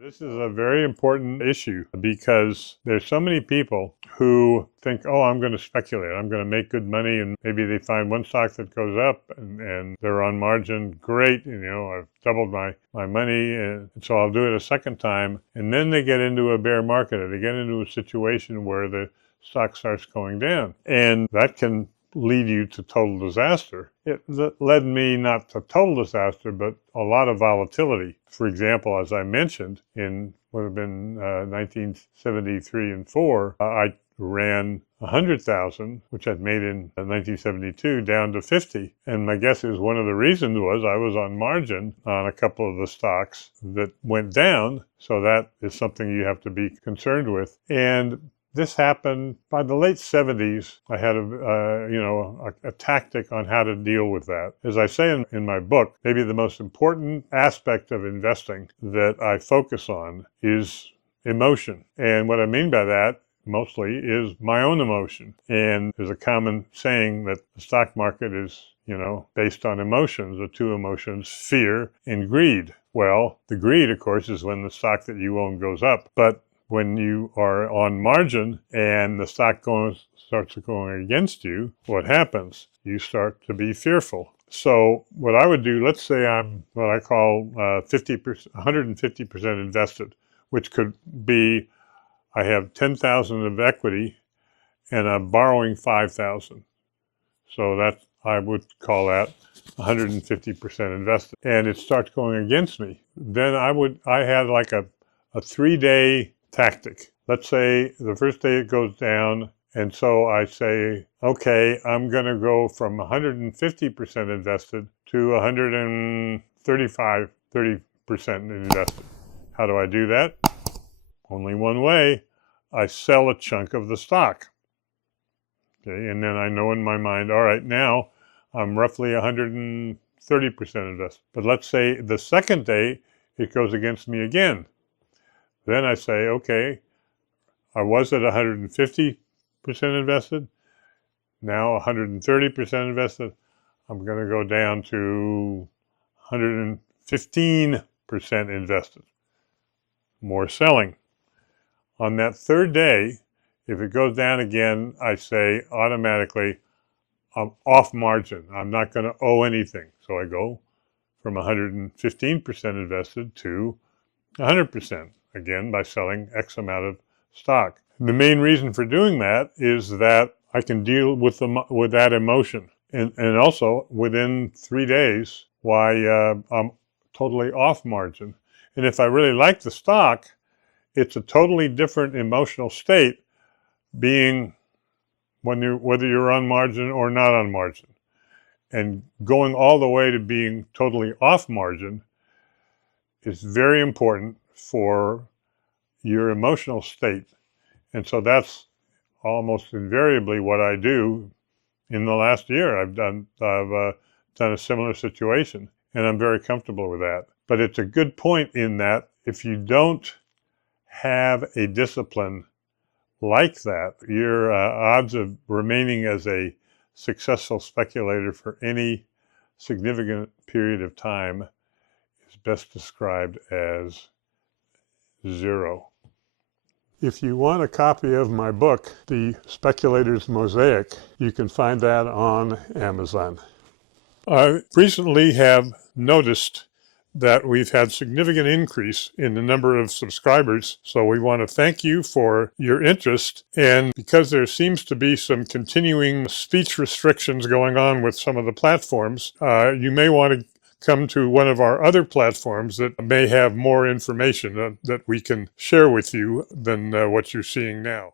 This is a very important issue because there's so many people who think, oh, I'm going to speculate. I'm going to make good money. And maybe they find one stock that goes up and they're on margin. Great. I've doubled my money. And so I'll do it a second time. And then they get into a bear market, or they get into a situation where the stock starts going down. And that can lead you to total disaster. It led me not to total disaster, but a lot of volatility. For example, as I mentioned, in would have been 1973 and 4, I ran 100,000, which I'd made in 1972, down to 50. And my guess is one of the reasons was I was on margin on a couple of the stocks that went down. So that is something you have to be concerned with. And this happened by the late 70s. I had a tactic on how to deal with that. As I say in my book, maybe the most important aspect of investing that I focus on is emotion. And what I mean by that mostly is my own emotion. And there's a common saying that the stock market is, based on emotions, the two emotions, fear and greed. Well, the greed, of course, is when the stock that you own goes up. But when you are on margin and the stock starts going against you, what happens? You start to be fearful. So what I would do, let's say I'm what I call 150% invested, which could be I have 10,000 of equity and I'm borrowing 5,000. So that I would call that 150% invested. And it starts going against me. Then I had like a 3-day tactic. Let's say the first day it goes down, and so I say, okay, I'm going to go from 150% invested to 30% invested. How do I do that? Only one way. I sell a chunk of the stock. Okay, and then I know in my mind, all right, now I'm roughly 130% invested. But let's say the second day it goes against me again. Then I say, okay, I was at 150% invested, now 130% invested. I'm going to go down to 115% invested. More selling. On that third day, if it goes down again, I say automatically, I'm off margin. I'm not going to owe anything. So I go from 115% invested to 100%. Again, by selling X amount of stock. The main reason for doing that is that I can deal with that emotion. And also, within 3 days, I'm totally off margin. And if I really like the stock, it's a totally different emotional state being whether you're on margin or not on margin. And going all the way to being totally off margin is very important for your emotional state. And so that's almost invariably what I do in the last year. I've done a similar situation, and I'm very comfortable with that. But it's a good point in that if you don't have a discipline like that, your odds of remaining as a successful speculator for any significant period of time is best described as 0. If you want a copy of my book, The Speculator's Mosaic, you can find that on Amazon. I recently have noticed that we've had significant increase in the number of subscribers, so we want to thank you for your interest. And because there seems to be some continuing speech restrictions going on with some of the platforms, you may want to come to one of our other platforms that may have more information that we can share with you than what you're seeing now.